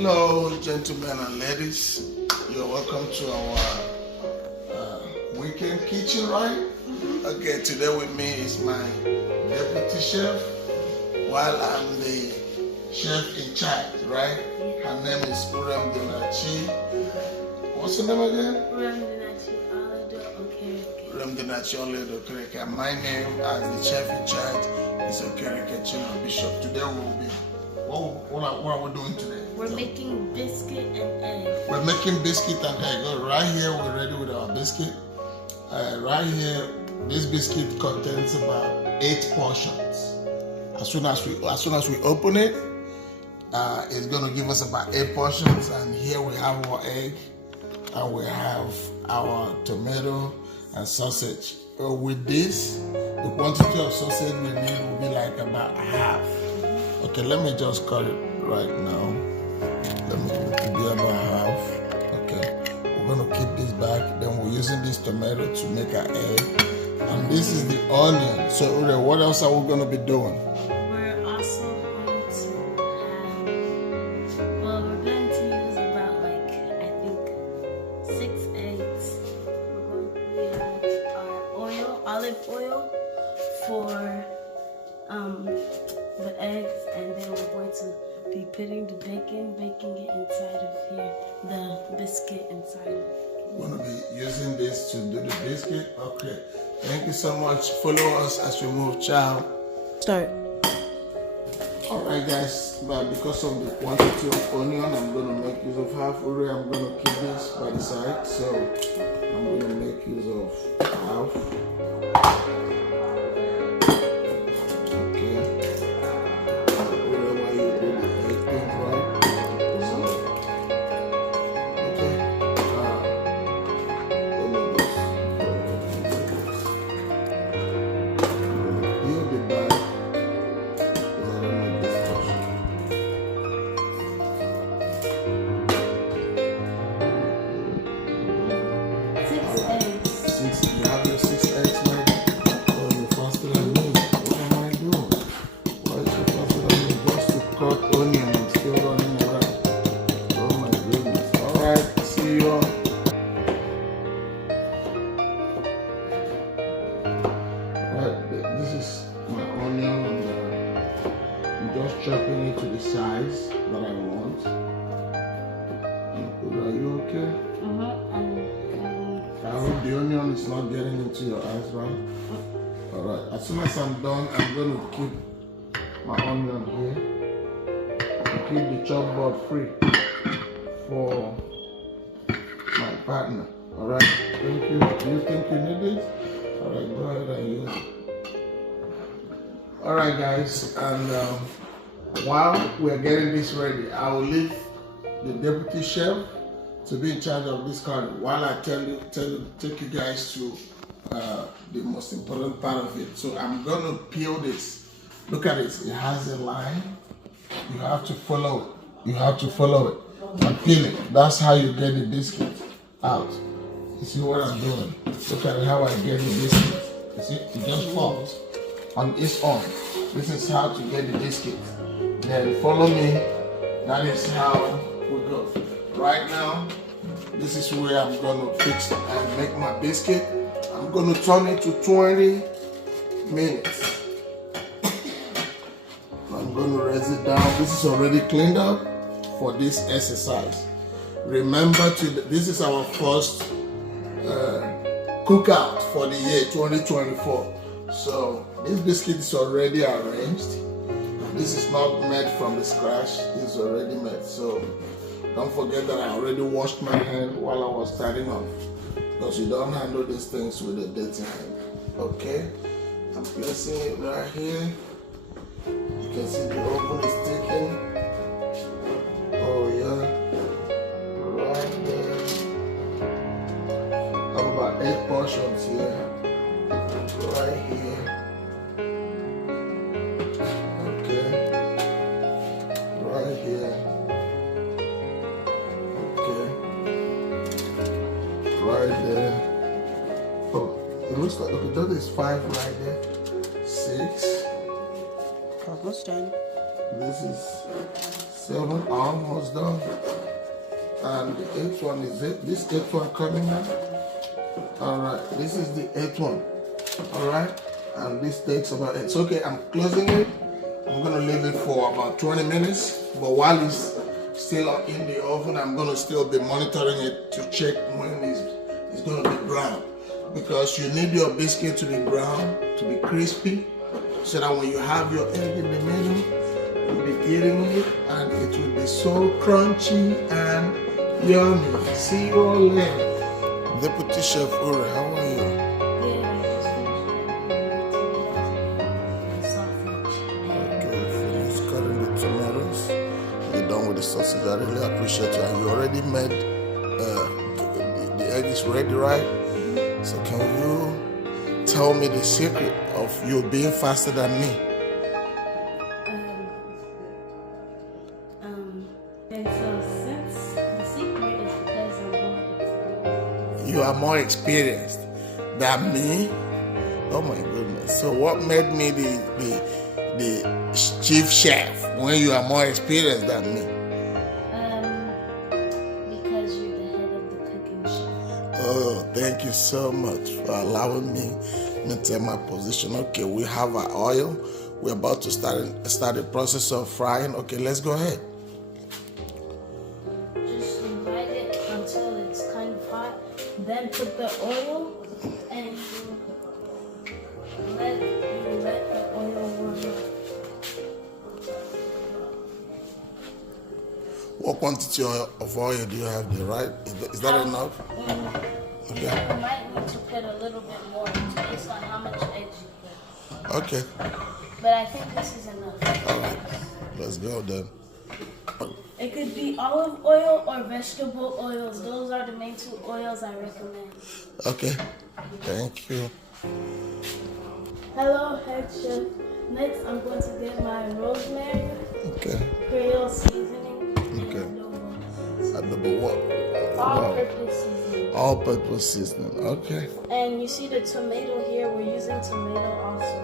Hello, gentlemen and ladies. You're welcome to our weekend kitchen, right? Okay, today with me is my deputy chef, while I'm the chef in charge, right? Her name is UREMDINACHI. What's her name again? UREMDINACHI, OLAEDO, OKEREKE. UREMDINACHI, OLAEDO, OKEREKE. And my name as the chef in charge is OKEREKE Bishop. Today we will be, what are we doing today? We're making biscuit and egg. We're making biscuit and egg. Right here, we're ready with our biscuit. Right here, this biscuit contains about 8 portions. As soon as we open it, it's gonna give us about 8 portions. And here we have our egg, and we have our tomato and sausage. With this, the quantity of sausage we need will be like about half. Okay, let me just cut it right now. Let me do about half. Okay, we're gonna keep this back. Then we're using this tomato to make our egg, and this is the onion. So, Ure, what else are we gonna be doing? We're also going to have, well, we're going to use about like, I think, 6 eggs. We have our oil, olive oil for the eggs, and then we're going to be putting the baking it inside of here, the biscuit inside of it. We're gonna be using this to do the biscuit. Okay, thank you so much. Follow us as we move. Ciao. Start. All right, guys, but because of the quantity of onion, I'm gonna make use of half. Ure, I'm gonna keep this by the side, so I'm gonna make use of half. This is my onion, and I'm just chopping it to the size that I want. Are you okay? I hope the onion is not getting into your eyes, right? Alright, as soon as I'm done, I'm going to keep my onion here and keep the chop board free for my partner. Alright, thank you. Do you think you need it? Alright, go ahead and use it. Alright, guys, and while we're getting this ready, I will leave the deputy chef to be in charge of this curry while I take you guys to the most important part of it. So I'm gonna peel this. Look at this, it has a line. You have to follow it. You have to follow it and peel it. That's how you get the biscuit out. You see what I'm doing? Look at how I get the biscuit. You see, it just falls on its own. This is how to get the biscuit. Then follow me. That is how we go. Right now, this is where I'm gonna fix and make my biscuit. I'm gonna turn it to 20 minutes. I'm gonna raise it down. This is already cleaned up for this exercise. Remember, this is our first cookout for the year 2024. So this biscuit is already arranged. This is not made from the scratch. It's already made. So don't forget that I already washed my hand while I was starting off, because you don't handle these things with a dirty hand. Okay, I'm placing it right here. You can see the oven is ticking. Oh yeah, right there. I have about 8 portions here. Right here. Okay. Right here. Okay. Right there. Oh, it looks like, okay, that is 5 right there. 6. Almost done. This is 7 almost done. And the 8th one is it. This 8th one coming now. Alright, this is the 8th one. Alright, and this takes about, it's okay, I'm closing it. I'm gonna leave it for about 20 minutes. But while it's still in the oven, I'm gonna still be monitoring it to check when it's gonna be brown. Because you need your biscuit to be brown, to be crispy, so that when you have your egg in the middle, you'll be eating it and it will be so crunchy and yummy. See you all later. Deputy Chef Ure, how are you? Yeah, I just finished sausage and Okay, finished cutting the tomatoes. You're done with the sausage. I really appreciate you. And you already made the egg is ready, right? So can you tell me the secret of you being faster than me? and so since the secret is because I'm more experienced. You are more experienced than me? Oh my goodness. So what made me the chief chef when you are more experienced than me? Because you're the head of the cooking show. Oh, thank you so much for allowing me to maintain my position. Okay, we have our oil. We're about to start the process of frying. Okay, let's go ahead. Just invite it until it's kind of hot. Then put the oil and you let the oil warm up. What quantity of oil do you have there, right? Is that enough? Okay. You might need to put a little bit more based on how much eggs you put. Okay. But I think this is enough. All right. Let's go then. It could be olive oil or vegetable oils. Those are the main 2 oils I recommend. Okay. Thank you. Hello, head chef. Next, I'm going to get my rosemary, Okay. Creole seasoning, Okay. and adobo. Adobo what? All-purpose seasoning. All-purpose seasoning. Okay. And you see the tomato here. We're using tomato also.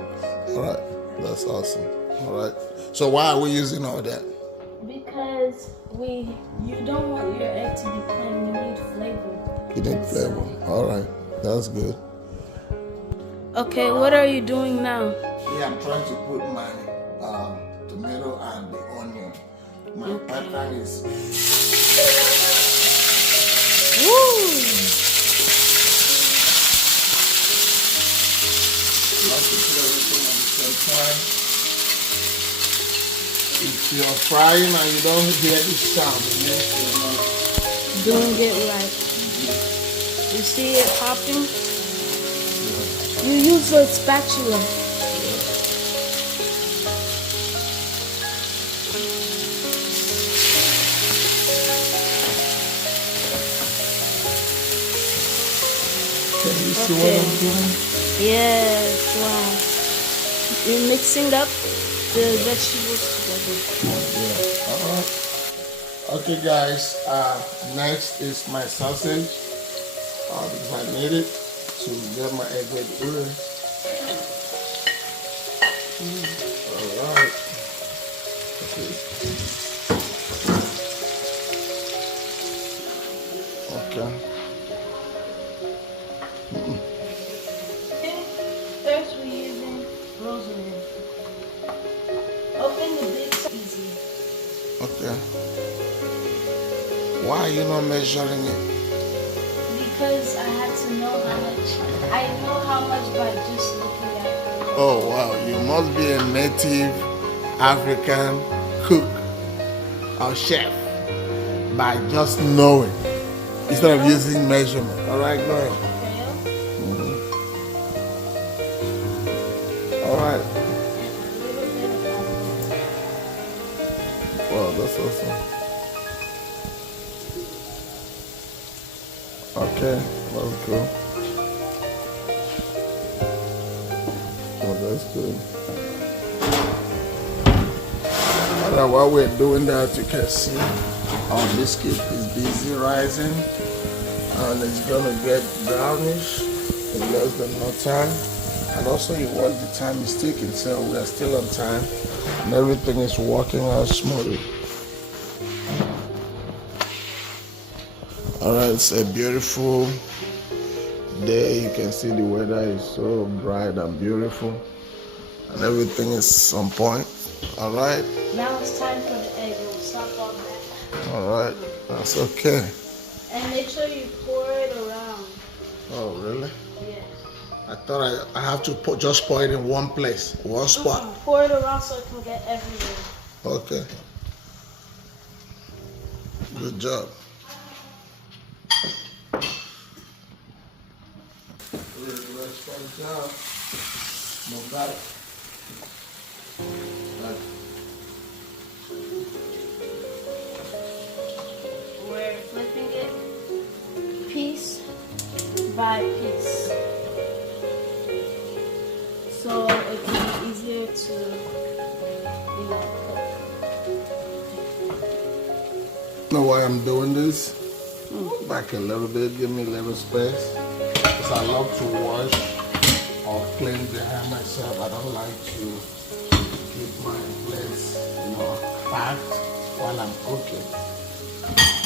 All right. That's awesome. All right. So why are we using all that? Because you don't want your egg to be plain. You need flavor. You need flavor. All right. That's good. Okay, what are you doing now? Yeah, I'm trying to put my tomato and the onion. My pattern is. Woo! Like to put everything at the same time. If you're frying and you don't hear the sound, it means you're not Doing it right. You see it popping? You use a spatula. Can you see what I'm doing? Yes, wow. You're mixing up the vegetables together. Yeah. Alright. Okay guys, next is my sausage. Because I need it to get my egg ready. Alright. Okay. First we're using rosemary. Open the big easy. Okay. Why are you not measuring it? Because I had to know how much. I know how much by just looking at it. Oh wow, you must be a native African cook or chef by just knowing instead of using measurement. Alright, go ahead. Alright. Wow, that's awesome. Okay, that's cool. Oh, that's good. Alright, while we're doing that, you can see our biscuit is busy rising and it's gonna get brownish in less than no time. And also you watch the time is ticking, so we are still on time and everything is working out smoothly. Alright, it's a beautiful day. You can see the weather is so bright and beautiful, and everything is on point. Alright. Now it's time for the egg. We'll stop all that. Alright, that's okay. And make sure you pour it around. Oh, really? Yeah. I thought I have to just pour it in one place, one spot. Pour it around so it can get everywhere. Okay. Good job. Let's start the job. Move back. We're flipping it piece by piece, so it can be easier to, cook. Know why I'm doing this? Back a little bit, give me a little space. Because I love to wash or clean behind myself. I don't like to keep my plates, packed while I'm cooking.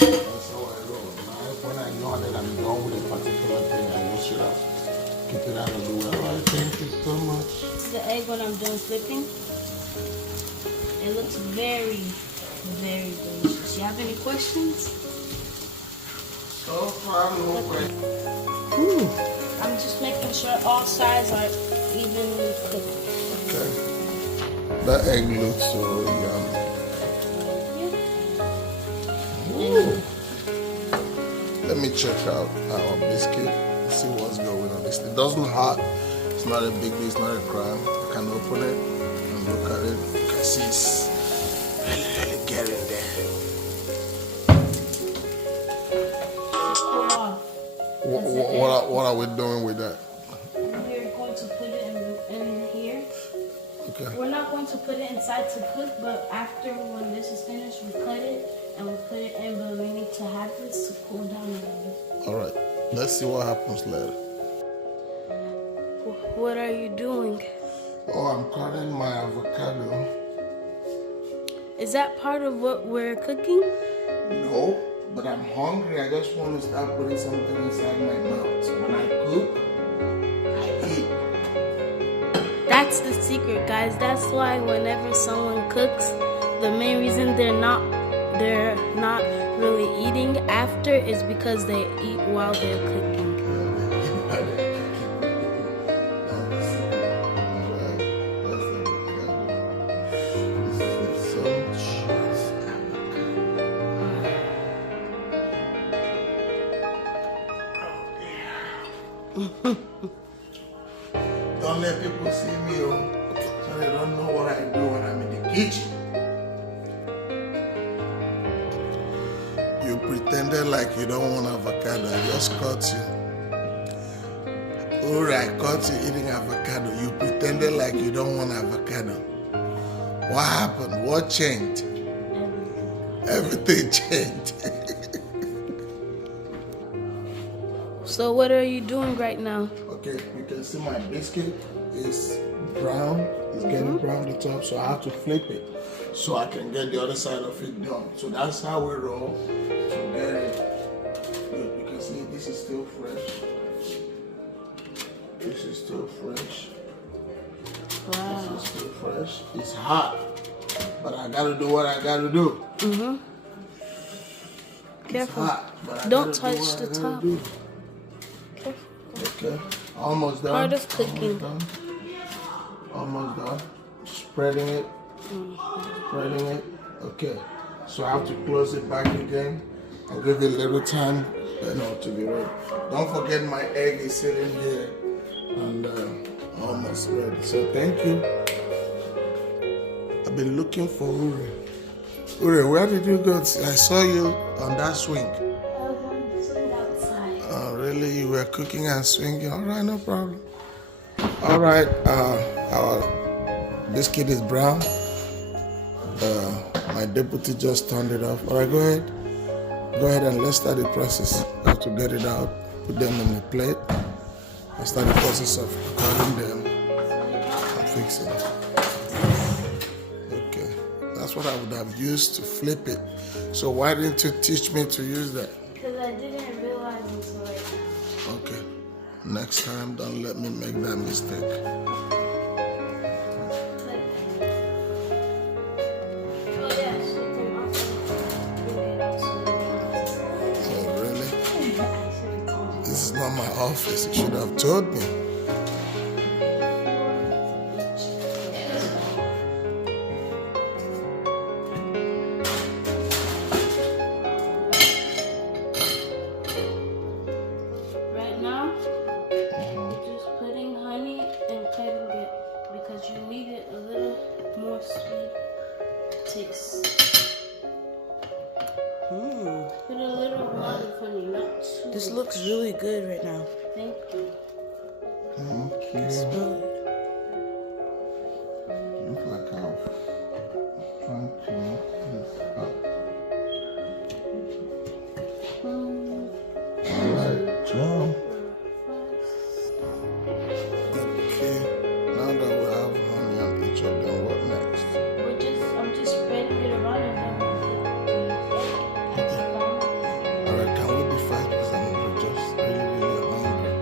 That's how I roll. When I know that I'm done with a particular thing, I wash it up, keep it out of the way. Alright, thank you so much. This is the egg when I'm done flipping. It looks very, very delicious. You have any questions? So far, no question. I'm just making sure all sides are evenly cooked. Okay. That egg looks so yummy. Ooh. Let me check out our biscuit and see what's going on. It doesn't hurt. It's not a big deal. It's not a crime. I can open it and look at it. You can see it's really getting there. What are we doing with that? We're going to put it in here. Okay. We're not going to put it inside to cook, but after when this is finished, we cut it and we put it in, but we need to have this to cool down a little. Alright, let's see what happens later. What are you doing? Oh, I'm cutting my avocado. Is that part of what we're cooking? No, but I'm hungry. I just want to start putting something inside my mouth. When I cook, I eat. That's the secret, guys. That's why whenever someone cooks, the main reason they're not really eating after is because they eat while they're cooking. Don't let people see me, so they don't know what I do when I'm in the kitchen. You pretended like you don't want avocado. I just caught you. Alright, I caught you eating avocado. You pretended like you don't want avocado. What happened? What changed? Everything changed. So what are you doing right now? Okay, you can see my biscuit is brown. It's getting brown the top, so I have to flip it so I can get the other side of it done. So that's how we roll to get it good. You can see this is still fresh. This is still fresh. Wow. This is still fresh. It's hot, but I gotta do what I gotta do. Careful. It's hot, but I Don't gotta do touch what I the gotta top. do. Okay, almost done. Part of cooking. Almost done. Spreading it. Spreading it. Okay, so I have to close it back again and give it a little time, to be ready. Don't forget my egg is sitting here and almost ready. So thank you. I've been looking for Uri. Uri, where did you go? I saw you on that swing. Really, you were cooking and swinging. All right, no problem. All right, our biscuit is brown. My deputy just turned it off. All right, go ahead and let's start the process. You have to get it out, put them on the plate, and start the process of cutting them and fixing it. Okay, that's what I would have used to flip it. So why didn't you teach me to use that? Because I I didn't realize until right now. Okay. Next time, don't let me make that mistake. Oh yes, you can also bring it out so Oh, really? I should have told you. This is not my office. You should have told me. Right now, you're just putting honey and cutting it because you need it a little more sweet taste. Put a little amount of honey, not too This much. looks really good right now. Thank you. Okay. Smell it. Looks like I'm trying to mix this up. Alright, John. Okay. Now that we have honey on each of them, what next? I'm just spreading it around and then Alright, can we be fast because I'm just really, really hungry.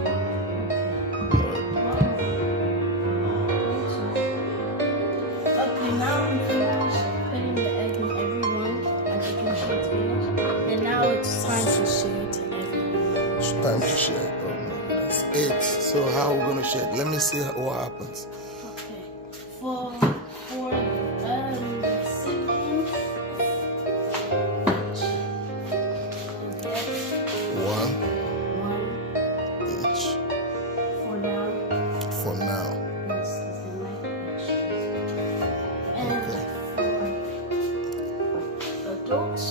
Okay, now I'm finished putting the egg in everyone. As you can see, it's finished. And now it's time to share it to everyone. It's time to share it. Oh my goodness. 8. So how are we gonna share it? Let me see what happens. Okay. For siblings, okay. 1 One each for now. for now. This is the light extras. And for adults,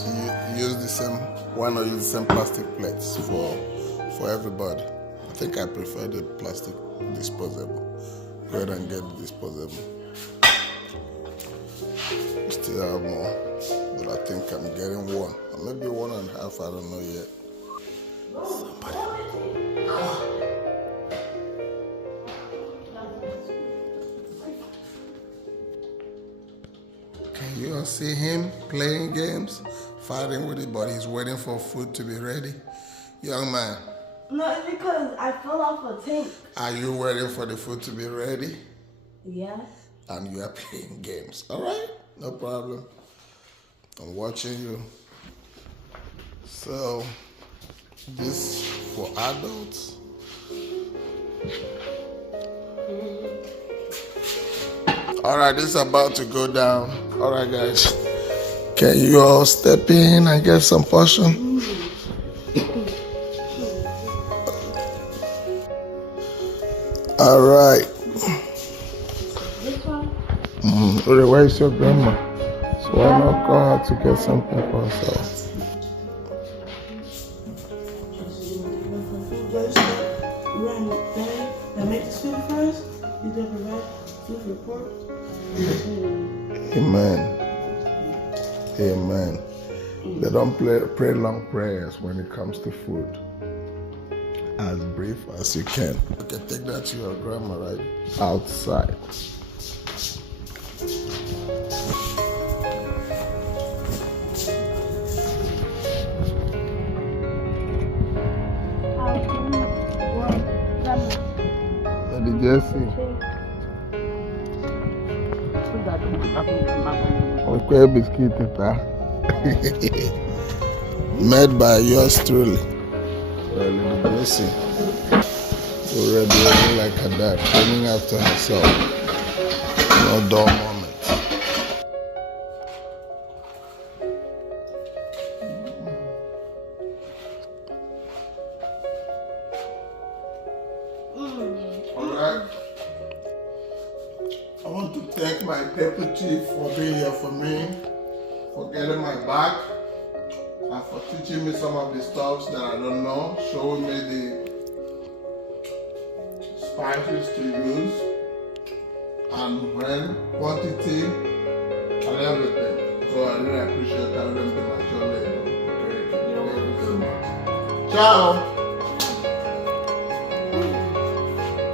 You use the same. Why not use the same plastic plates for everybody? I think I prefer the plastic disposable. Go ahead and get the disposable. We still have more, but I think I'm getting 1 or maybe 1.5. I don't know yet. Somebody. Can you all see him playing games, fighting with it, but he's waiting for food to be ready? Young man, No, it's because I fell off a tank. are you waiting for the food to be ready? Yes. And you are playing games. All right, no problem. I'm watching you. So, this for adults. All right, this is about to go down. All right, guys. Can you all step in and get some portion? All right. this one, Where is your grandma? So why not go out to get something for herself? I make this food first. You don't provide food for pork. Amen. Amen. They don't pray long prayers when it comes to food. As brief as you can. Okay, take that to your grandma right outside. Lady Jessie. Okay, biscuit, made by yours truly. Lady Jessie. Already looking like her dad, cleaning after herself. No dull moment. Alright. I want to thank my deputy for being here for me, for getting my back, and for teaching me some of the stuff that I don't know, showing me the spices to use, and when, quantity, and everything. So I really appreciate that. OLAEDO. Okay. Thank you so much. Ciao.